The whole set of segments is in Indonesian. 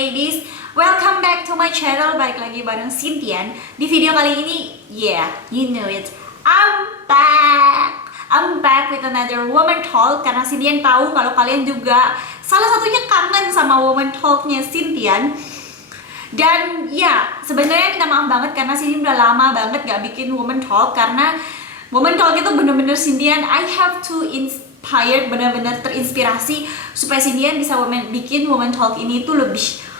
ladies, welcome back to my channel. Balik lagi bareng Cynthia. Di video kali ini, you know it, I'm back with another woman talk. Karena Cynthia tahu kalau kalian juga salah satunya kangen sama woman talknya Cynthia. Dan sebenarnya minta maaf banget karena Cynthia udah lama banget gak bikin woman talk. Karena woman talk itu bener-bener Cynthia, I have to inspired, benar-benar terinspirasi supaya Cynthia bisa bikin woman talk ini tuh lebih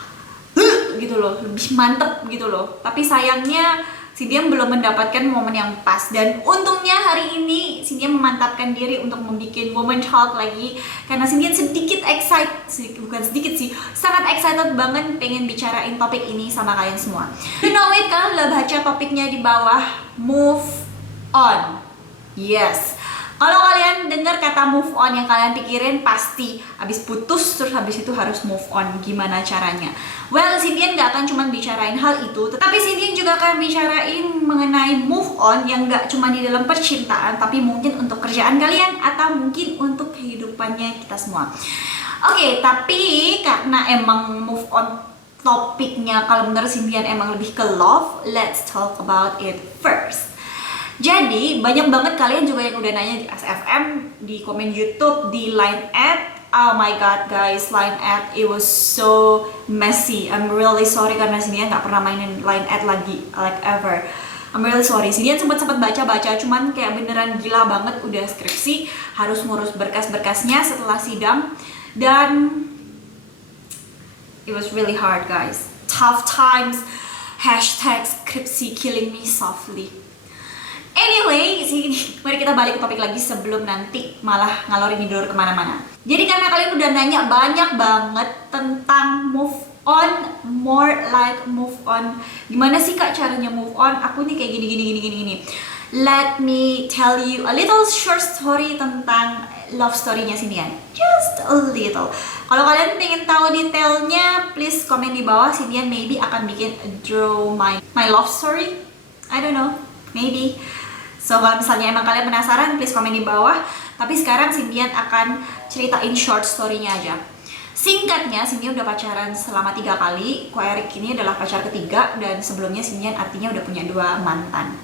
gitu loh, lebih mantep gitu loh. Tapi sayangnya Cynthia belum mendapatkan momen yang pas, dan untungnya hari ini Cynthia memantapkan diri untuk membuat woman talk lagi karena Cynthia sangat excited banget pengen bicarain topik ini sama kalian semua. You know it, kalian udah baca topiknya di bawah, move on. Yes. Kalau kalian dengar kata move on, yang kalian pikirin pasti habis putus terus habis itu harus move on. Gimana caranya? Well, Cynthia nggak akan cuma bicarain hal itu, tetapi Cynthia juga akan bicarain mengenai move on yang nggak cuma di dalam percintaan, tapi mungkin untuk kerjaan kalian atau mungkin untuk kehidupannya kita semua. Oke, tapi karena emang move on topiknya kalau menurut Cynthia emang lebih ke love, let's talk about it first. Jadi banyak banget kalian juga yang udah nanya di SFM, di komen YouTube, di line ad. Oh my god guys, line ad it was so messy. I'm really sorry karena Cynthia nggak pernah mainin line ad lagi like ever. I'm really sorry. Cynthia sempat baca, cuman kayak beneran gila banget, udah skripsi, harus ngurus berkas-berkasnya setelah sidang, dan it was really hard guys. Tough times. Hashtag skripsi killing me softly. Anyway, mari kita balik ke topik lagi sebelum nanti malah ngalor ngidul kemana-mana. Jadi karena kalian udah nanya banyak banget tentang move on, more like move on. Gimana sih kak caranya move on? Aku nih kayak gini. Let me tell you a little short story tentang love story-nya Cynthia. Just a little. Kalau kalian pengen tahu detailnya, please komen di bawah. Cynthia maybe akan bikin draw my love story. I don't know, maybe. So kalau misalnya emang kalian penasaran, please komen di bawah. Tapi sekarang Cynthia akan ceritain short story-nya aja. Singkatnya, Cynthia udah pacaran selama 3 kali. Ko Erik ini adalah pacar ketiga, dan sebelumnya Cynthia artinya udah punya 2 mantan.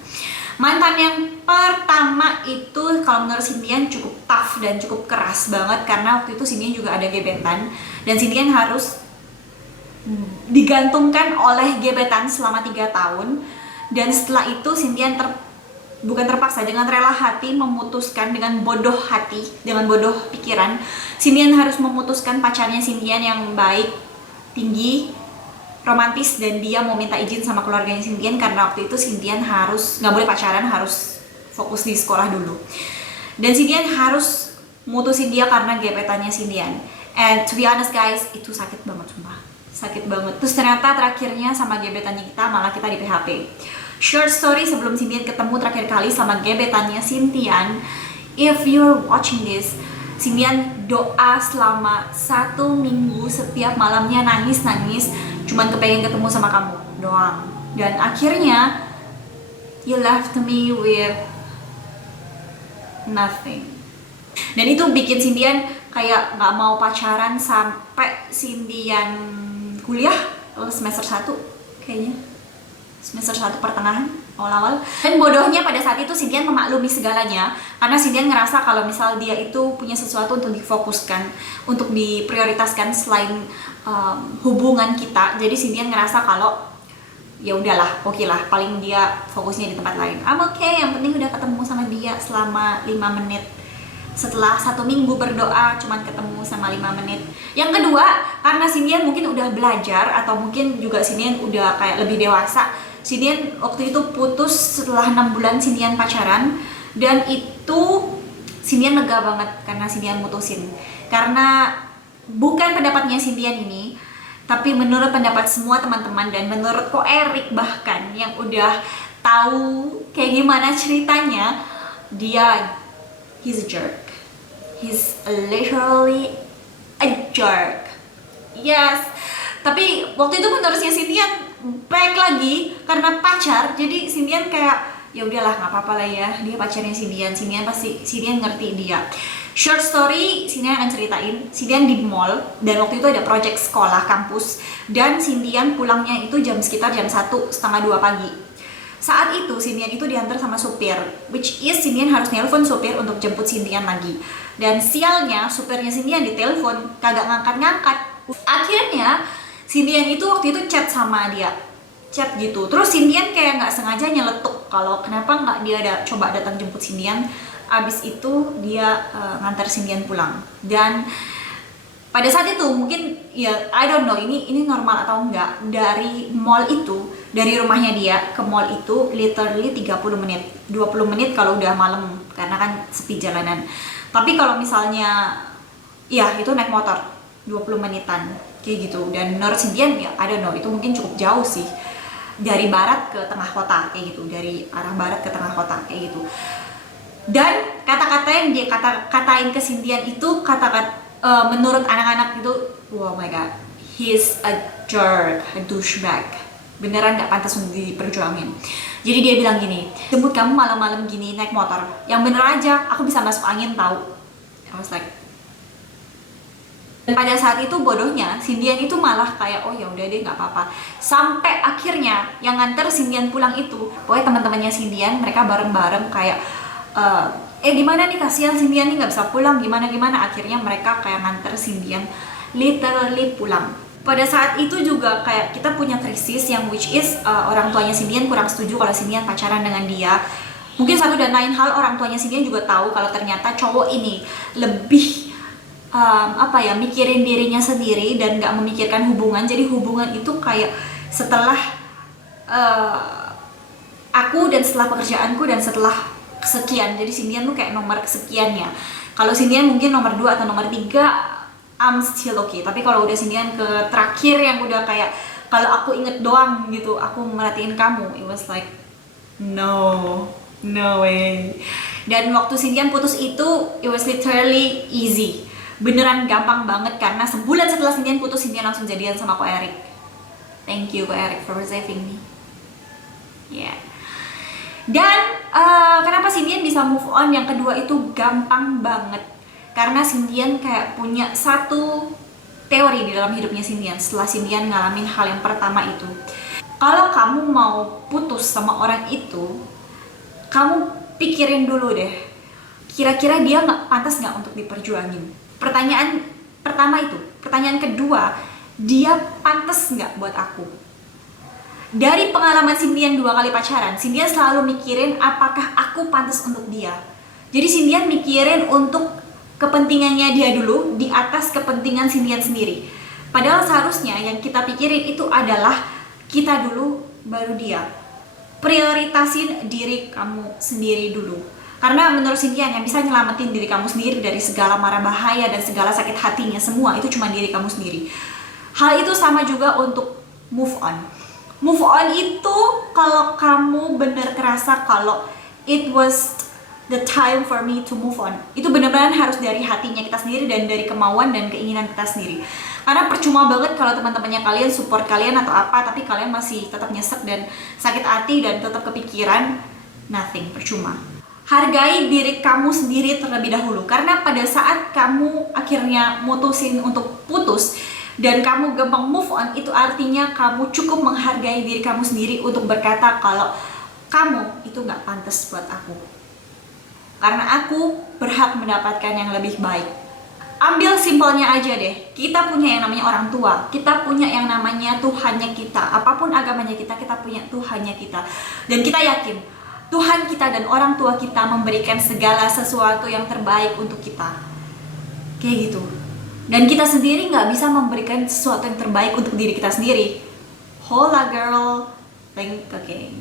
Mantan yang pertama itu kalau menurut Cynthia cukup tough dan cukup keras banget, karena waktu itu Cynthia juga ada gebetan, dan Cynthia harus digantungkan oleh gebetan selama 3 tahun. Dan setelah itu Cynthia bukan terpaksa, dengan rela hati memutuskan, dengan bodoh hati, dengan bodoh pikiran, Cynthia harus memutuskan pacarnya Cynthia yang baik, tinggi, romantis, dan dia mau minta izin sama keluarganya Cynthia karena waktu itu Cynthia harus nggak boleh pacaran, harus fokus di sekolah dulu. Dan Cynthia harus mutusin dia karena gebetannya Cynthia. And to be honest guys, itu sakit banget, sumpah sakit banget. Terus ternyata terakhirnya sama gebetannya kita malah kita di PHP. Short story, sebelum Cynthia ketemu terakhir kali sama gebetannya Cynthia, if you're watching this, Cynthia doa selama 1 minggu setiap malamnya, nangis, cuman kepengen ketemu sama kamu doang. Dan akhirnya you left me with nothing. Dan itu bikin Cynthia kayak nggak mau pacaran sampai Cynthia kuliah semester 1 kayaknya. Semester 1 pertengahan, awal-awal. Dan bodohnya pada saat itu Cynthia memaklumi segalanya, karena Cynthia ngerasa kalau misal dia itu punya sesuatu untuk difokuskan, untuk diprioritaskan selain hubungan kita. Jadi Cynthia ngerasa kalau ya udahlah, oke lah, paling dia fokusnya di tempat lain. I'm okay, yang penting udah ketemu sama dia selama 5 menit. Setelah 1 minggu berdoa, cuman ketemu sama 5 menit. Yang kedua, karena Cynthia mungkin udah belajar, atau mungkin juga Cynthia udah kayak lebih dewasa, Cynthia waktu itu putus setelah 6 bulan Cynthia pacaran. Dan itu Cynthia lega banget karena Cynthia mutusin. Karena bukan pendapatnya Cynthia ini, tapi menurut pendapat semua teman-teman, dan menurut Ko Erik bahkan yang udah tahu kayak gimana ceritanya, he's a jerk. He's literally a jerk. Yes. Tapi waktu itu menurutnya Cynthia baik lagi karena pacar, jadi Cynthia kayak ya udahlah nggak apa-apa lah ya, dia pacarnya Cynthia pasti Cynthia ngerti dia. Short story, Sindian akan ceritain, Sindian di mall, dan waktu itu ada project sekolah, kampus, dan Sindian pulangnya itu sekitar jam 1, setengah 2 pagi. Saat itu, Sindian itu diantar sama supir, which is Sindian harus nelpon supir untuk jemput Sindian lagi. Dan sialnya, supirnya Sindian ditelepon, kagak ngangkat-ngangkat. Akhirnya, Sindian itu waktu itu chat sama dia, chat gitu. Terus Sindian kayak nggak sengaja nyeletuk kalau kenapa nggak dia coba datang jemput Sindian. Abis itu dia ngantar Sindian pulang. Dan pada saat itu mungkin ya I don't know ini normal atau enggak, dari mall itu, dari rumahnya dia ke mall itu literally 30 menit, 20 menit kalau udah malam karena kan sepi jalanan. Tapi kalau misalnya ya itu naik motor 20 menitan kayak gitu. Dan menurut Sindian ya I don't know, itu mungkin cukup jauh sih, dari barat ke tengah kota kayak gitu, dari arah barat ke tengah kota kayak gitu. Dan kata-kata yang dia katain ke Sindian itu menurut anak-anak itu, oh my god, he's a jerk, a douchebag, beneran nggak pantas untuk diperjuangin. Jadi dia bilang gini, jemput kamu malam-malam gini naik motor, yang bener aja aku bisa masuk angin tahu. I was like, dan pada saat itu bodohnya Sindian itu malah kayak oh ya udah deh nggak apa-apa. Sampai akhirnya yang nganter Sindian pulang itu pokoknya teman-temannya Sindian, mereka bareng-bareng kayak gimana nih, kasihan Sindian nih nggak bisa pulang, gimana akhirnya mereka kayak nganter Sindian literally pulang. Pada saat itu juga kayak kita punya krisis yang which is orang tuanya Sindian kurang setuju kalau Sindian pacaran dengan dia. Mungkin satu dan lain hal orang tuanya Sindian juga tahu kalau ternyata cowok ini lebih mikirin dirinya sendiri dan nggak memikirkan hubungan. Jadi hubungan itu kayak setelah aku dan setelah pekerjaanku dan setelah kesekian, jadi Sindian tuh kayak nomor kesekiannya. Kalau Sindian mungkin nomor 2 atau nomor 3, I'm still okay. Tapi kalau udah Sindian ke terakhir yang udah kayak kalau aku inget doang gitu, aku merhatiin kamu, it was like no way. Dan waktu Sindian putus itu, it was literally easy, beneran gampang banget, karena sebulan setelah Sindian putus, Sindian langsung jadian sama Ko Erik. Thank you Ko Erik for saving me. Yeah. Dan kenapa Sindian bisa move on yang kedua itu gampang banget, karena Sindian kayak punya satu teori di dalam hidupnya Sindian setelah Sindian ngalamin hal yang pertama itu. Kalau kamu mau putus sama orang itu, kamu pikirin dulu deh, kira-kira dia pantas nggak untuk diperjuangin. Pertanyaan pertama itu. Pertanyaan kedua, dia pantas nggak buat aku? Dari pengalaman Sindian 2 kali pacaran, Sindian selalu mikirin apakah aku pantas untuk dia. Jadi Sindian mikirin untuk kepentingannya dia dulu di atas kepentingan Sindian sendiri. Padahal seharusnya yang kita pikirin itu adalah kita dulu baru dia. Prioritasin diri kamu sendiri dulu. Karena menurut Sindian yang bisa nyelamatin diri kamu sendiri dari segala mara bahaya dan segala sakit hatinya semua itu cuma diri kamu sendiri. Hal itu sama juga untuk move on. Move on itu kalau kamu bener kerasa kalau it was the time for me to move on, itu benar-benar harus dari hatinya kita sendiri dan dari kemauan dan keinginan kita sendiri. Karena percuma banget kalau teman-temannya kalian support kalian atau apa, tapi kalian masih tetap nyesek dan sakit hati dan tetap kepikiran, nothing, percuma. Hargai diri kamu sendiri terlebih dahulu, karena pada saat kamu akhirnya mutusin untuk putus dan kamu gampang move on, itu artinya kamu cukup menghargai diri kamu sendiri untuk berkata kalau kamu itu nggak pantas buat aku, karena aku berhak mendapatkan yang lebih baik. Ambil simpelnya aja deh, kita punya yang namanya orang tua, kita punya yang namanya Tuhannya kita, apapun agamanya kita punya Tuhannya kita, dan kita yakin Tuhan kita dan orang tua kita memberikan segala sesuatu yang terbaik untuk kita, kayak gitu. Dan kita sendiri nggak bisa memberikan sesuatu yang terbaik untuk diri kita sendiri. Hola girl, think again.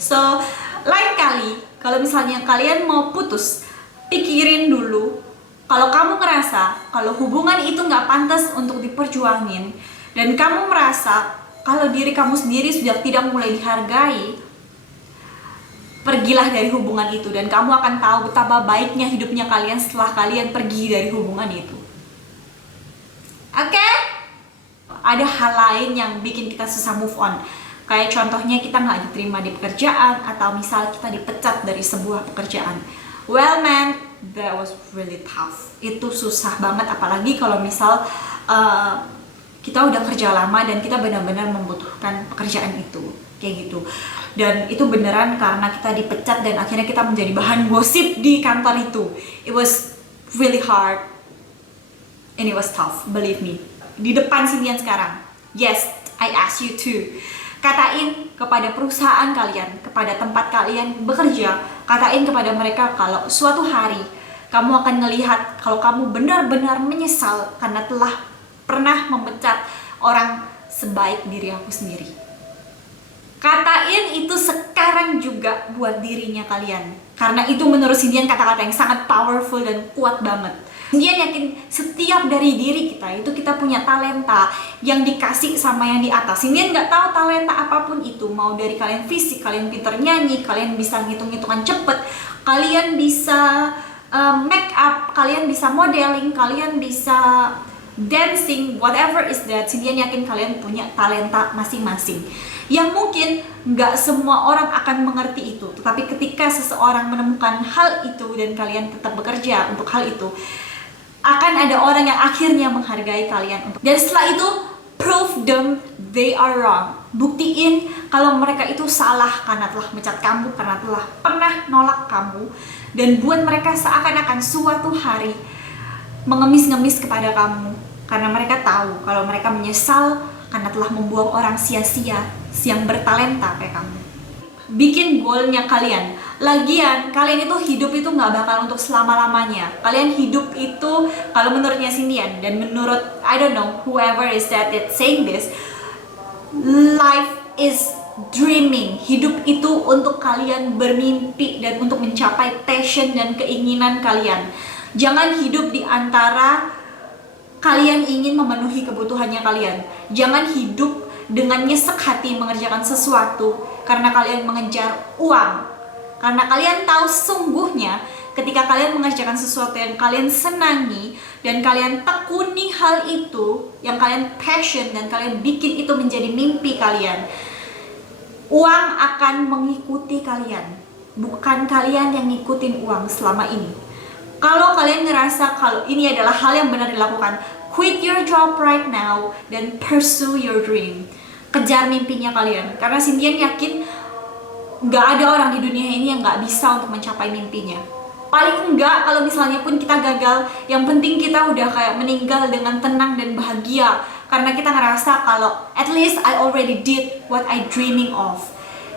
So, lain kali kalau misalnya kalian mau putus, pikirin dulu. Kalau kamu ngerasa kalau hubungan itu nggak pantas untuk diperjuangin, dan kamu merasa kalau diri kamu sendiri sudah tidak mulai dihargai, pergilah dari hubungan itu, dan kamu akan tahu betapa baiknya hidupnya kalian setelah kalian pergi dari hubungan itu. Oke? Ada hal lain yang bikin kita susah move on. Kayak contohnya kita nggak diterima di pekerjaan, atau misal kita dipecat dari sebuah pekerjaan. Well man, that was really tough. Itu susah banget, apalagi kalau misal kita udah kerja lama dan kita benar-benar membutuhkan pekerjaan itu, kayak gitu. Dan itu beneran karena kita dipecat dan akhirnya kita menjadi bahan gosip di kantor itu. It was really hard and it was tough, believe me. Di depan Cindian sekarang, yes, I ask you to katain kepada perusahaan kalian, kepada tempat kalian bekerja, katain kepada mereka kalau suatu hari kamu akan melihat kalau kamu benar-benar menyesal karena telah pernah memecat orang sebaik diri aku sendiri. Katain itu sekarang juga buat dirinya kalian, karena itu menurut Cindian kata-kata yang sangat powerful dan kuat banget. Cindian yakin setiap dari diri kita itu kita punya talenta yang dikasih sama yang di atas. Cindian nggak tahu talenta apapun itu, mau dari kalian fisik, kalian pintar nyanyi, kalian bisa ngitung-ngitungan cepet, kalian bisa make up, kalian bisa modeling, kalian bisa dancing, whatever is that. Cindian yakin kalian punya talenta masing-masing yang mungkin nggak semua orang akan mengerti itu, tetapi ketika seseorang menemukan hal itu dan kalian tetap bekerja untuk hal itu, akan ada orang yang akhirnya menghargai kalian. Dan setelah itu, prove them they are wrong. Buktiin kalau mereka itu salah karena telah mencat kamu, karena telah pernah nolak kamu, dan buat mereka seakan-akan suatu hari mengemis-ngemis kepada kamu karena mereka tahu kalau mereka menyesal karena telah membuang orang sia-sia yang bertalenta kayak kamu. Bikin goalnya kalian. Lagian kalian itu hidup itu nggak bakal untuk selama-lamanya. Kalian hidup itu, kalau menurutnya Cindian dan menurut I don't know whoever is that saying this, life is dreaming. Hidup itu untuk kalian bermimpi dan untuk mencapai passion dan keinginan kalian. Jangan hidup di antara kalian ingin memenuhi kebutuhannya kalian. Jangan hidup dengan nyesek hati mengerjakan sesuatu karena kalian mengejar uang. Karena kalian tahu sesungguhnya ketika kalian mengerjakan sesuatu yang kalian senangi dan kalian tekuni hal itu, yang kalian passion dan kalian bikin itu menjadi mimpi kalian, uang akan mengikuti kalian, bukan kalian yang ngikutin uang selama ini. Kalau kalian ngerasa kalau ini adalah hal yang benar dilakukan, quit your job right now dan pursue your dream. Kejar mimpinya kalian. Karena Cindian yakin nggak ada orang di dunia ini yang nggak bisa untuk mencapai mimpinya. Paling enggak kalau misalnya pun kita gagal, yang penting kita udah kayak meninggal dengan tenang dan bahagia. Karena kita ngerasa kalau at least I already did what I dreaming of.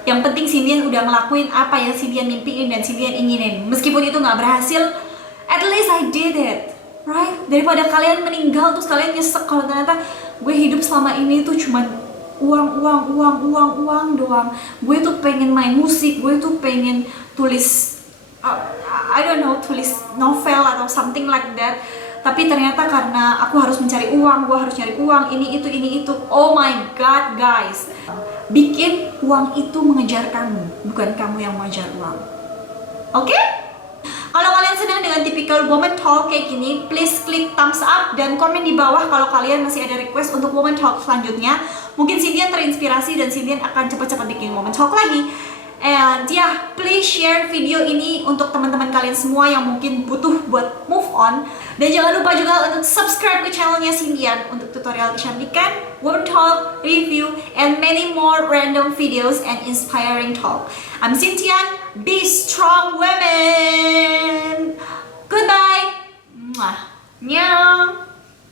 Yang penting Cindian udah ngelakuin apa yang Cindian mimpiin dan Cindian inginin. Meskipun itu nggak berhasil, at least I did it, right? Daripada kalian meninggal terus kalian nyesek kalau ternyata gue hidup selama ini tuh cuman uang doang. Gue tuh pengen main musik, gue tuh pengen tulis I don't know, tulis novel atau something like that. Tapi ternyata karena aku harus mencari uang, gue harus cari uang, ini itu. Oh my god guys, bikin uang itu mengejar kamu, bukan kamu yang mengejar uang. Oke? Kalau kalian senang dengan typical woman talk kayak gini, please klik thumbs up dan komen di bawah kalau kalian masih ada request untuk woman talk selanjutnya. Mungkin Cindian terinspirasi dan Cindian akan cepat-cepat bikin woman talk lagi. And yeah, please share video ini untuk teman-teman kalian semua yang mungkin butuh buat move on. Dan jangan lupa juga untuk subscribe ke channelnya Cindian untuk tutorial kecantikan, woman talk, review, and many more random videos and inspiring talk. I'm Cindian. Be strong women. Goodbye. Mwah. Nyang.